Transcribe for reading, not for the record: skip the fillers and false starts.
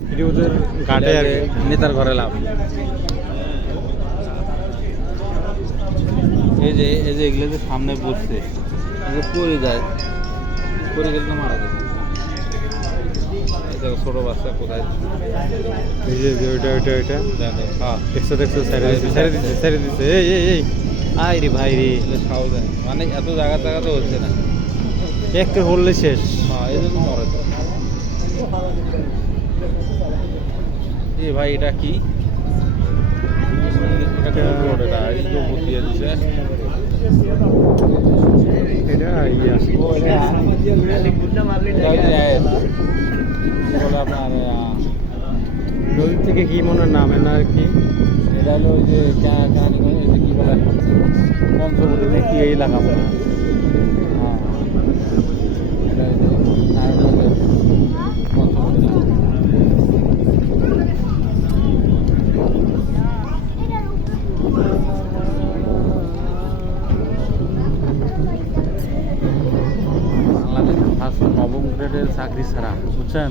ওদের ঘাটে আর কি। নেতার ঘরে লাভ। এই যে এগুলো যে সামনে বসছে পড়ে যায়, পড়ে গেলে তো মারা যাবে। এই দেখো ছোট বাচ্চা কোথায় এই যে ওইটা ওইটা ওইটা জানো। হ্যাঁ দেখছো ছেড়ে দিচ্ছে এই আই রে ভাই রে, সাহস দেয় মানে এত জায়গা জায়গা তো হচ্ছে না। একটা হলে শেষ। হ্যাঁ এই জন্য মরে তো। এ ভাই এটা কি? এটা কোন রোড? এটা একটু বুঝিয়ে দিছে। এটা ইয়া বলে আপনার নদী থেকে কি মনে হয় নামে না আর কি। এটা হলো ওই যে কাহানি কি বলে পঞ্চবটি নাকি এই এলাকা মনে হয়। হ্যাঁ এটা ওই যে নারায়ণগঞ্জের পঞ্চবটি এলাকা। বাংলাদেশের ফার্স্ট নবম গ্রেডের চাকরি ছাড়া বুঝছেন।